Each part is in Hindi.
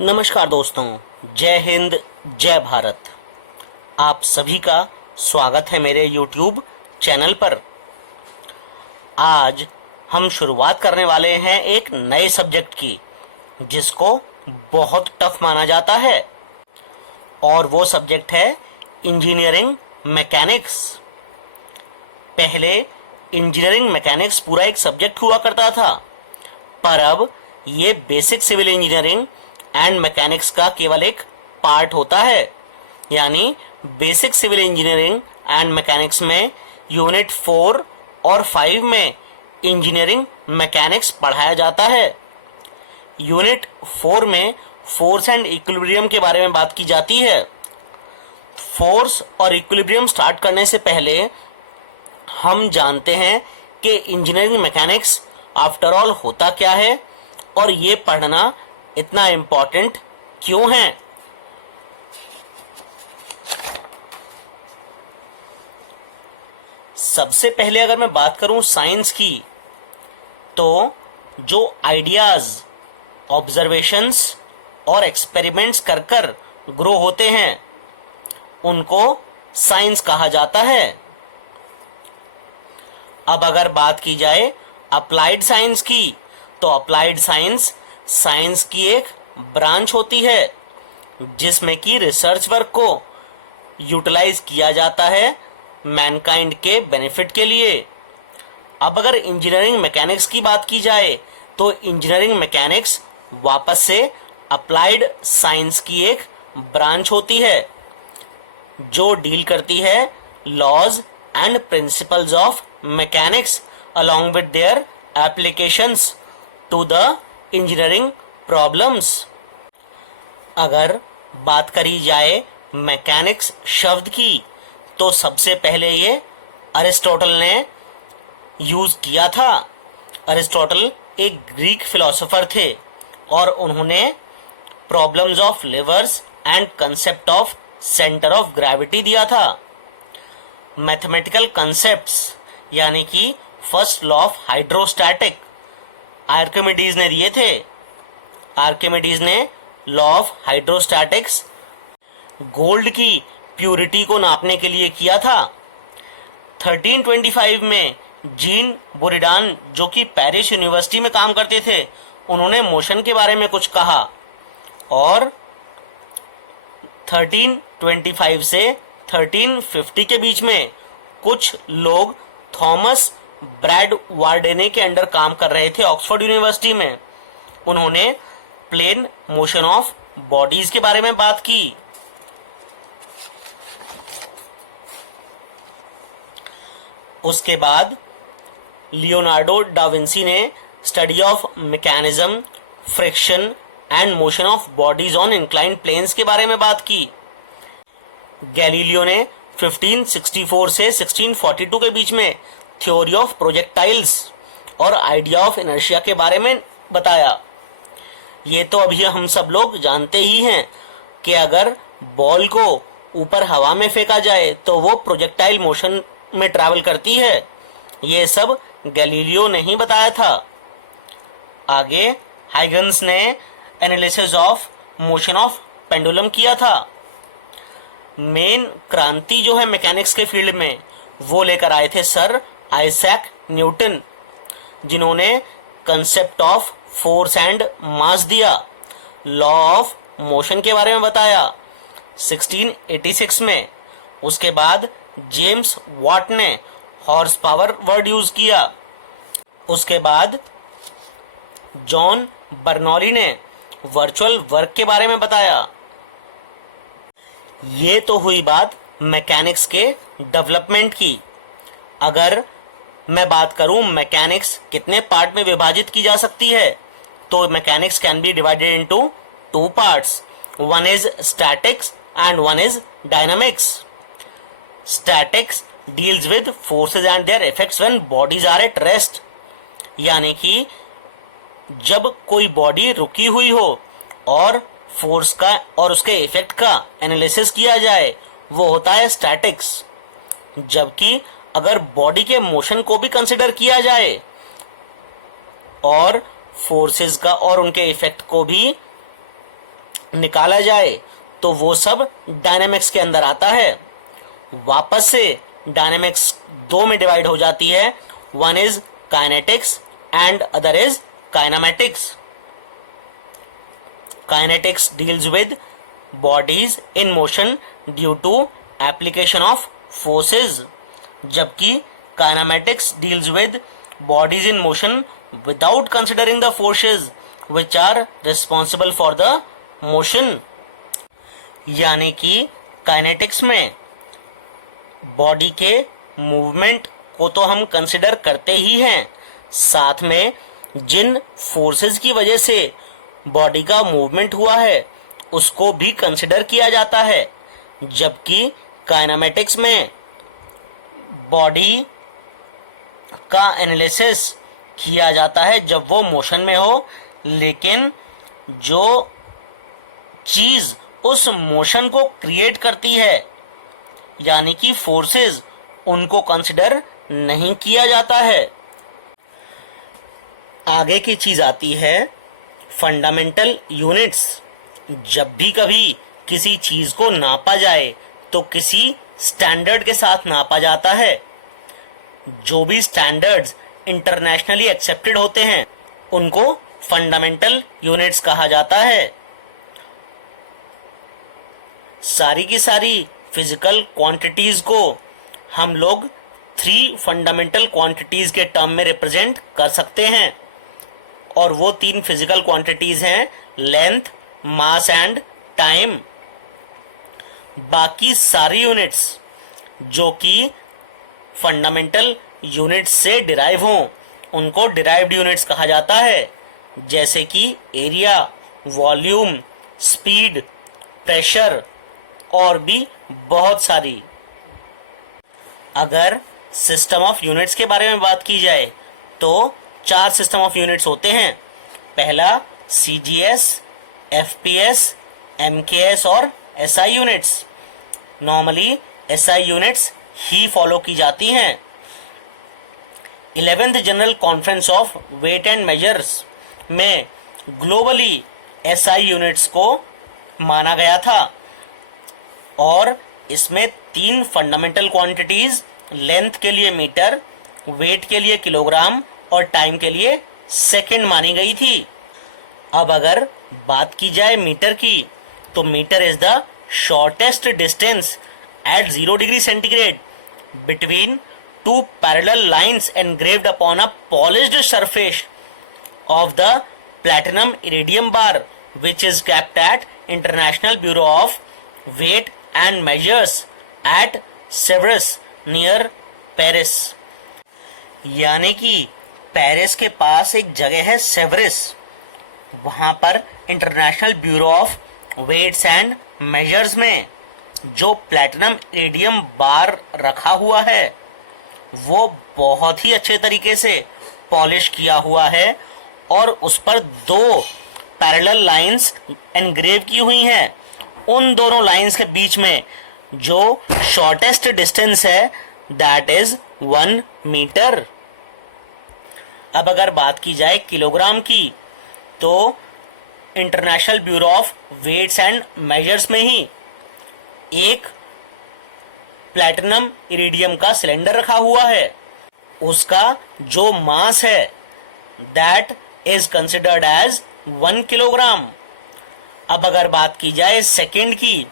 नमस्कार दोस्तों, जय हिंद, जय भारत। आप सभी का स्वागत है मेरे YouTube चैनल पर। आज हम शुरुआत करने वाले हैं एक नए सब्जेक्ट की, जिसको बहुत टफ माना जाता है, और वो सब्जेक्ट है इंजीनियरिंग मैकेनिक्स। पहले इंजीनियरिंग मैकेनिक्स पूरा एक सब्जेक्ट हुआ करता था, पर अब ये basic civil engineering and mechanics का केवल एक पार्ट होता है। यानी basic civil engineering and mechanics में यूनिट 4 और 5 में इंजीनियरिंग मैकेनिक्स पढ़ाया जाता है। यूनिट 4 में फोर्स एंड इक्विलिब्रियम के बारे में बात की जाती है। फोर्स और इक्विलिब्रियम स्टार्ट करने से पहले हम जानते हैं कि इंजीनियरिंग मैकेनिक्स आफ्टर ऑल होता क्या है और ये पढ़ना इतना इम्पोर्टेंट क्यों है। सबसे पहले अगर मैं बात करूं साइंस की, तो जो आइडियाज, ऑब्जर्वेशंस और एक्सपेरिमेंट्स कर कर ग्रो होते हैं, उनको साइंस कहा जाता है। अब अगर बात की जाए अप्लाइड साइंस की, तो अप्लाइड साइंस साइंस की एक ब्रांच होती है जिसमें कि रिसर्च वर्क को यूटिलाइज किया जाता है मैनकाइंड के बेनिफिट के लिए। अब अगर इंजीनियरिंग मैकेनिक्स की बात की जाए, तो इंजीनियरिंग मैकेनिक्स वापस से अप्लाइड साइंस की एक ब्रांच होती है जो डील करती है laws and principles of mechanics along with their applications to the engineering problems। अगर बात करी जाए मैकेनिक्स शब्द की, तो सबसे पहले ये अरिस्टोटल ने यूज किया था। अरिस्टोटल एक ग्रीक फिलोसोफर थे और उन्होंने problems of levers and concept of centre of gravity दिया था। मैथमेटिकल कंसेप्ट्स यानी कि first law of hydrostatic Archimedes ने दिए थे। आर्किमिडीज ने लॉ ऑफ हाइड्रोस्टैटिक्स गोल्ड की प्यूरिटी को नापने के लिए किया था। 1325 में जीन बुरिडान, जो कि पेरिस यूनिवर्सिटी में काम करते थे, उन्होंने मोशन के बारे में कुछ कहा, और 1325 से 1350 के बीच में कुछ लोग थॉमस ब्रैड वार्डेने के अंडर काम कर रहे थे ऑक्सफोर्ड यूनिवर्सिटी में। उन्होंने प्लेन मोशन ऑफ बॉडीज के बारे में बात की। उसके बाद लियोनार्डो डा विंसी ने study of mechanism, friction and motion of bodies on inclined planes के बारे में बात की। गैलीलियो ने 1564 से 1642 के बीच में थ्योरी ऑफ प्रोजेक्टाइल्स और आइडिया ऑफ इनर्शिया के बारे में बताया। ये तो अभी हम सब लोग जानते ही हैं कि अगर बॉल को ऊपर हवा में फेंका जाए तो वो प्रोजेक्टाइल मोशन में ट्रैवल करती है। ये सब गैलीलियो ने ही बताया था। आगे हाइगन्स ने analysis of motion of pendulum किया था। मेन क्रांति जो है मैकेनिक्स के फील्ड में, वो लेकर आए थे सर आइजैक न्यूटन, जिन्होंने concept of force and mass दिया, लॉ ऑफ मोशन के बारे में बताया 1686 में। उसके बाद जेम्स वॉट ने हॉर्स पावर वर्ड यूज किया। उसके बाद जॉन बर्नौली ने वर्चुअल वर्क के बारे में बताया। ये तो हुई बात मैकेनिक्स के डेवलपमेंट की। अगर मैं बात करूं मैकेनिक्स कितने पार्ट में विभाजित की जा सकती है, तो mechanics can be divided into 2 parts. One is statics and one is dynamics. Statics deals with forces and their effects when bodies are at rest. यानी कि जब कोई बॉडी रुकी हुई हो और फोर्स का और उसके इफेक्ट का एनालिसिस किया जाए, वो होता है स्टैटिक्स। जबकि अगर बॉडी के मोशन को भी कंसिडर किया जाए और फोर्सेस का और उनके इफेक्ट को भी निकाला जाए तो वो सब डायनेमिक्स के अंदर आता है। वापस से डायनेमिक्स दो में डिवाइड हो जाती है, one is kinetics and other is kinematics. Kinetics deals with bodies in motion due to application of forces, जबकि kinematics deals with bodies in motion without considering the forces which are responsible for the motion। यानी कि काइनेटिक्स में बॉडी के मूवमेंट को तो हम कंसिडर करते ही हैं, साथ में जिन फोर्सेस की वजह से बॉडी का मूवमेंट हुआ है उसको भी कंसिडर किया जाता है, जबकि काइनेमेटिक्स में बॉडी का एनालिसिस किया जाता है जब वो मोशन में हो, लेकिन जो चीज उस मोशन को क्रिएट करती है यानी कि फोर्सेस, उनको कंसिडर नहीं किया जाता है। आगे की चीज आती है फंडामेंटल यूनिट्स। जब भी कभी किसी चीज को नापा जाए तो किसी स्टैंडर्ड के साथ नापा जाता है। जो भी स्टैंडर्ड्स इंटरनेशनली एक्सेप्टेड होते हैं उनको फंडामेंटल यूनिट्स कहा जाता है। सारी की सारी फिजिकल क्वांटिटीज को हम लोग 3 फंडामेंटल क्वांटिटीज के टर्म में रिप्रेजेंट कर सकते हैं, और वो 3 फिजिकल क्वांटिटीज हैं लेंथ, मास एंड टाइम। बाकी सारी यूनिट्स जो कि फंडामेंटल यूनिट्स से डिराइव हों उनको डिराइव्ड यूनिट्स कहा जाता है, जैसे कि एरिया, वॉल्यूम, स्पीड, प्रेशर और भी बहुत सारी। अगर सिस्टम ऑफ यूनिट्स के बारे में बात की जाए तो 4 सिस्टम ऑफ यूनिट्स होते हैं। पहला CGS, FPS, MKS और SI units. Normally SI units ही फॉलो की जाती हैं। 11th general conference of weight and measures में ग्लोबली SI यूनिट्स को माना गया था, और इसमें 3 फंडामेंटल क्वांटिटीज, लेंथ के लिए मीटर, वेट के लिए किलोग्राम और टाइम के लिए सेकंड मानी गई थी। अब अगर बात की जाए मीटर की, तो metre is the shortest distance at 0 degree centigrade between 2 parallel lines engraved upon a polished surface of the platinum iridium bar, which is kept at International Bureau of Weight and Measures at Sèvres near Paris। यानी कि पेरिस के पास एक जगह है सेवरेस, वहां पर international bureau of weights and measures में जो प्लैटिनम इरिडियम बार रखा हुआ है वो बहुत ही अच्छे तरीके से पॉलिश किया हुआ है, और उस पर 2 पैरेलल लाइंस एनग्रेव की हुई हैं। उन दोनों लाइंस के बीच में जो शॉर्टेस्ट डिस्टेंस है दैट इज 1 मीटर। अब अगर बात की जाए किलोग्राम की, तो international bureau of weights and measures में ही एक प्लैटिनम इरिडियम का सिलेंडर रखा हुआ है, उसका जो मास है that is considered as 1 kilogram. अब अगर बात की जाए सेकेंड की,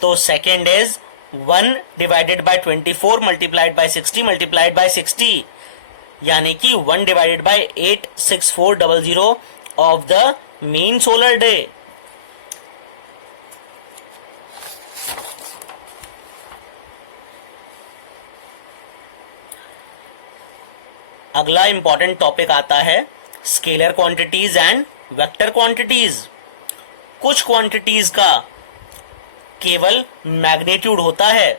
तो second is 1 divided by 24 multiplied by 60 multiplied by 60, यानी कि 1 divided by 86400 of the mean solar day. अगला इंपॉर्टेंट टॉपिक आता है scalar quantities and vector quantities. कुछ क्वांटिटीज का केवल मैग्नीट्यूड होता है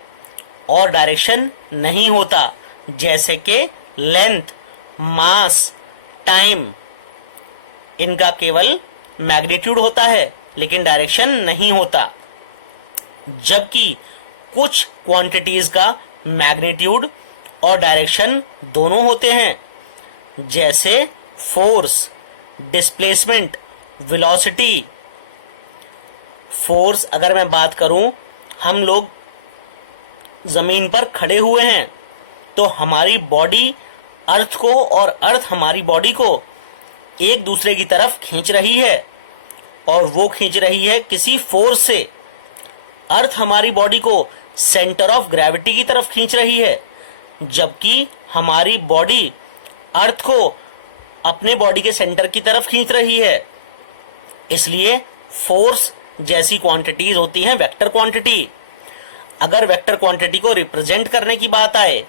और डायरेक्शन नहीं होता, जैसे कि लेंथ, मास, टाइम। इनका केवल मैग्नीट्यूड होता है लेकिन डायरेक्शन नहीं होता, जबकि कुछ क्वांटिटीज का मैग्नीट्यूड और डायरेक्शन दोनों होते हैं, जैसे फोर्स, डिस्प्लेसमेंट, वेलोसिटी। फोर्स अगर मैं बात करूं, हम लोग जमीन पर खड़े हुए हैं तो हमारी बॉडी अर्थ को और अर्थ हमारी बॉडी को एक दूसरे की तरफ खींच रही है, और वो खींच रही है किसी फोर्स से। अर्थ हमारी बॉडी को सेंटर ऑफ ग्रेविटी की तरफ खींच रही है, जबकि हमारी बॉडी अर्थ को अपने बॉडी के सेंटर की तरफ खींच रही है। इसलिए फोर्स जैसी क्वांटिटीज होती हैं वेक्टर क्वांटिटी। अगर वेक्टर क्वांटिटी को रिप्रेजेंट करने की बात आए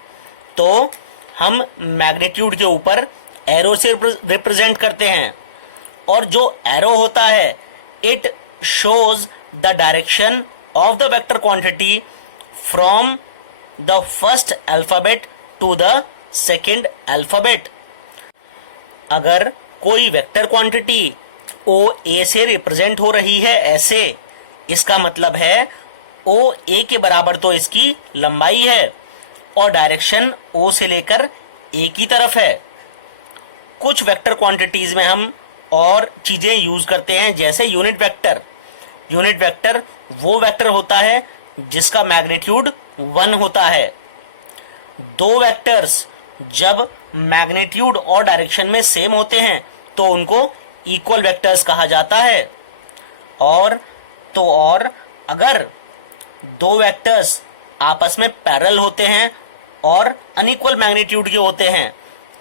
तो हम मैग्नीट्यूड के ऊपर एरो से रिप्रेजेंट करते हैं, और जो एरो होता है it shows the direction of the vector quantity from the first alphabet to the second alphabet. अगर कोई वेक्टर क्वांटिटी ओ ए से रिप्रेजेंट हो रही है ऐसे, इसका मतलब है ओ ए के बराबर तो इसकी लंबाई है और डायरेक्शन ओ से लेकर ए की तरफ है। कुछ वेक्टर क्वांटिटीज में हम और चीजें यूज करते हैं, जैसे यूनिट वेक्टर। यूनिट वेक्टर वो वेक्टर होता है जिसका मैग्नीट्यूड 1 होता है। दो वेक्टर्स जब मैग्नीट्यूड और डायरेक्शन में सेम होते हैं तो उनको इक्वल वेक्टर्स कहा जाता है। और अगर दो वेक्टर्स आपस में पैरेलल होते हैं और अनइक्वल मैग्नीट्यूड के होते हैं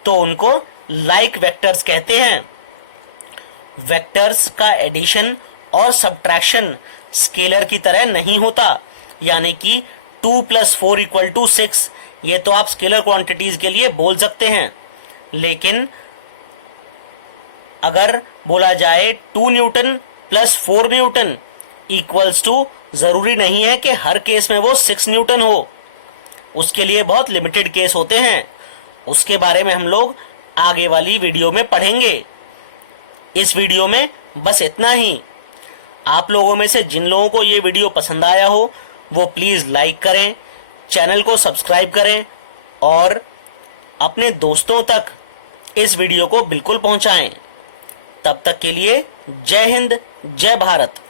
तो उनको लाइक वेक्टर्स कहते हैं। वेक्टर्स का एडिशन और सब्ट्रैक्शन स्केलर की तरह नहीं होता, यानी कि 2 + 4 = 6, ये तो आप स्केलर क्वांटिटीज के लिए बोल सकते हैं। लेकिन अगर बोला जाए 2 न्यूटन + 4 न्यूटन = जरूरी नहीं है कि हर केस में वो 6 न्यूटन हो। उसके लिए बहुत लिमिटेड केस होते हैं, उसके बारे में हम लोग आगे वाली वीडियो में पढ़ेंगे। इस वीडियो में बस इतना ही। आप लोगों में से जिन लोगों को ये वीडियो पसंद आया हो वो प्लीज लाइक करें, चैनल को सब्सक्राइब करें और अपने दोस्तों तक इस वीडियो को बिल्कुल पहुंचाएं। तब तक के लिए जय हिंद, जय भारत।